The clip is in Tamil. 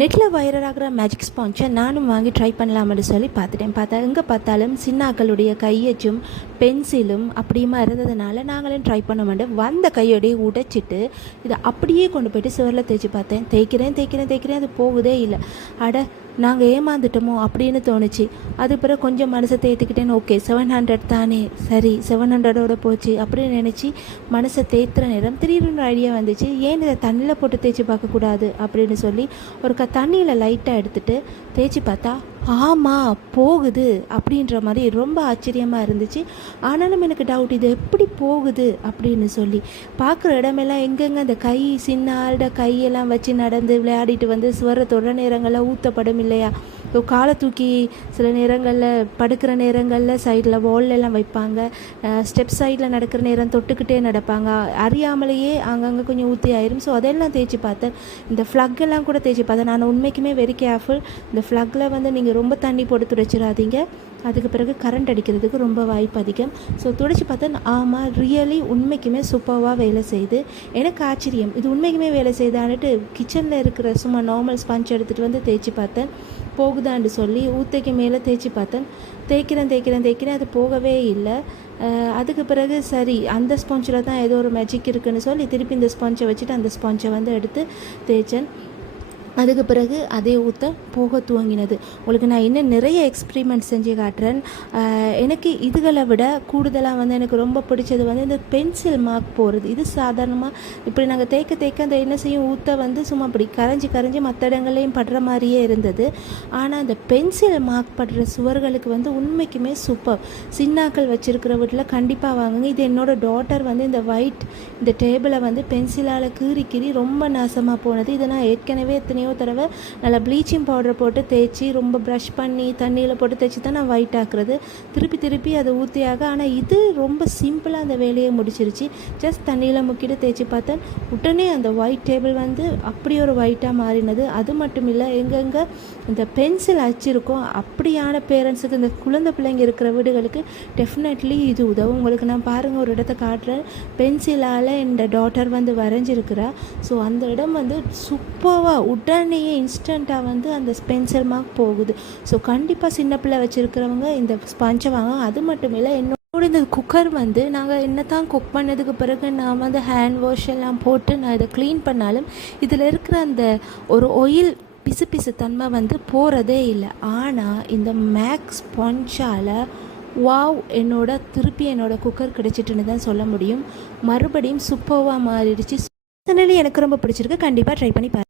நெட்டில் வைரல் ஆகிற மேஜிக் ஸ்பான்ச்சை நானும் வாங்கி ட்ரை பண்ணலாம்னு சொல்லி பார்த்தா எங்கே பார்த்தாலும் சின்னாக்களுடைய கையச்சும் பென்சிலும் அப்படியுமா இருந்ததுனால நாங்களும் ட்ரை பண்ண மாட்டேன். வந்த கையோடையே உடைச்சிட்டு இதை அப்படியே கொண்டு போய்ட்டு சுவரில் தேய்ச்சி பார்த்தேன். தேய்க்கிறேன் அது போகுதே இல்லை. நாங்கள் ஏமாந்துட்டோமோ அப்படின்னு தோணுச்சு. அது பிறகு கொஞ்சம் மனசை தேய்த்துக்கிட்டேன்னு ஓகே 700 தானே, சரி 700ஓட போச்சு அப்படின்னு நினச்சி மனசை தேய்த்துற நேரம் திடீர்னு ஐடியா வந்துச்சு, ஏன் இதை தண்ணியில் போட்டு தேய்ச்சி பார்க்கக்கூடாது அப்படின்னு சொல்லி ஒரு தண்ணியில் லைட்டாக எடுத்துகிட்டு தேய்ச்சி பார்த்தா ஆமாம் போகுது அப்படின்ற மாதிரி ரொம்ப ஆச்சரியமாக இருந்துச்சு. ஆனாலும் எனக்கு டவுட், இது எப்படி போகுது அப்படின்னு சொல்லி பார்க்குற இடமெல்லாம் எங்கெங்கே அந்த கை சின்ன ஆள்ட கையெல்லாம் வச்சு நடந்து விளையாடிட்டு வந்து சுவர தொட நேரங்களில் ஊற்றப்படும் இல்லையா. ஸோ காலை தூக்கி சில நேரங்களில் படுக்கிற நேரங்களில் சைடில் வால்லெல்லாம் வைப்பாங்க. ஸ்டெப் சைடில் நடக்கிற நேரம் தொட்டுக்கிட்டே நடப்பாங்க. அறியாமலேயே அங்கங்கே கொஞ்சம் ஊற்றி ஆயிரும். ஸோ அதெல்லாம் தேய்ச்சி பார்த்தேன். இந்த ஃப்ளக்கெல்லாம் கூட தேய்ச்சி பார்த்தேன். நான் உண்மைக்குமே வெரி கேர்ஃபுல். இந்த ஃப்ளக்கில் வந்து நீங்கள் ரொம்ப தண்ணி போட்டு துடைச்சிடாதீங்க, அதுக்கு பிறகு கரண்ட் அடிக்கிறதுக்கு ரொம்ப வாய்ப்பு அதிகம். ஸோ துடைச்சி பார்த்தேன். ஆமாம், ரியலி உண்மைக்குமே சூப்பராக வேலை செய்யுது. எனக்கு ஆச்சரியம், இது உண்மைக்குமே வேலை செய்தான்ட்டு கிச்சனில் இருக்கிற சும்மா நார்மல் ஸ்பஞ்ச் எடுத்துகிட்டு வந்து தேய்ச்சி பார்த்தேன். போகுதான்னு சொல்லி ஊத்தைக்கு மேலே தேய்ச்சி பார்த்தேன். தேய்க்கிறேன் அது போகவே இல்லை. அதுக்கு பிறகு சரி அந்த ஸ்பாஞ்சில் தான் ஏதோ ஒரு மேஜிக் இருக்குதுன்னு சொல்லி திருப்பி இந்த ஸ்பாஞ்சை வச்சுட்டு அந்த ஸ்பாஞ்சை வந்து எடுத்து தேய்ச்சேன். அதுக்கு பிறகு அதே ஊற்ற போக துவங்கினது. உங்களுக்கு நான் இன்னும் நிறைய எக்ஸ்பிரிமெண்ட் செஞ்சு காட்டுறேன். எனக்கு இதுகளை விட கூடுதலாக வந்து எனக்கு ரொம்ப பிடிச்சது வந்து இந்த பென்சில் மார்க் போகிறது. இது சாதாரணமாக இப்படி நாங்கள் தேய்க்க அந்த என்ன செய்யும், ஊற்ற வந்து சும்மா அப்படி கரைஞ்சி மற்ற இடங்களையும் படுற மாதிரியே இருந்தது. ஆனால் அந்த பென்சில் மார்க் படுற சுவர்களுக்கு வந்து உண்மைக்குமே சூப்பர். சின்னாக்கள் வச்சுருக்கிற வீட்டில் கண்டிப்பாக வாங்குங்க. இது என்னோடய டாட்டர் வந்து இந்த டேபிளை வந்து பென்சிலால் கீறி ரொம்ப நாசமாக போனது. இதை நான் ஏற்கனவே எத்தனையோ தடவை நல்லா ப்ளீச்சிங் பவுடர் போட்டு தேய்ச்சி ரொம்ப ப்ரஷ் பண்ணி தண்ணியில் போட்டு தேய்ச்சி தான் நான் ஒயிட் ஆக்குறது. திருப்பி அதை ஊற்றியாக. ஆனால் இது ரொம்ப சிம்பிளாக அந்த வேலையை முடிச்சிருச்சு. ஜஸ்ட் தண்ணியில் முக்கிட்டு தேய்ச்சி பார்த்தேன். உடனே அந்த ஒயிட் டேபிள் வந்து அப்படி ஒரு ஒயிட்டாக மாறினது. அது மட்டும் இல்லை, எங்கெங்கே இந்த பென்சில் அச்சிருக்கோம் அப்படியான பேரண்ட்ஸுக்கு, இந்த குழந்தை பிள்ளைங்க இருக்கிற வீடுகளுக்கு டெஃபினெட்லி இது உதவும். உங்களுக்கு நான் பாருங்கள், ஒரு இடத்த காட்டுறேன். பென்சிலால் என் டாட்டர் வந்து வரைஞ்சிருக்கிறா. ஸோ அந்த இடம் வந்து சூப்பராக உடனேயே இன்ஸ்டண்ட்டாக வந்து அந்த பென்சில் மார்க் போகுது. ஸோ கண்டிப்பாக சின்ன பிள்ளை வச்சுருக்கிறவங்க இந்த ஸ்பஞ்சை வாங்க. அது மட்டும் இல்லை, என்னோட இந்த குக்கர் வந்து நாங்கள் என்ன தான் குக் பண்ணதுக்கு பிறகு நான் வந்து ஹேண்ட் வாஷ் எல்லாம் போட்டு நான் இதை க்ளீன் பண்ணாலும் இதில் இருக்கிற அந்த ஒரு ஆயில் பிசு தன்மை வந்து போகிறதே இல்லை. ஆனால் இந்த மேக்ஸ் ஸ்பஞ்சால் வாவ், என்னோட குக்கர் கிடைச்சிட்டுன்னு தான் சொல்ல முடியும். மறுபடியும் சூப்பராக மாறிடுச்சு. அதனால எனக்கு ரொம்ப பிடிச்சிருக்கு. கண்டிப்பாக ட்ரை பண்ணி பாருங்கள்.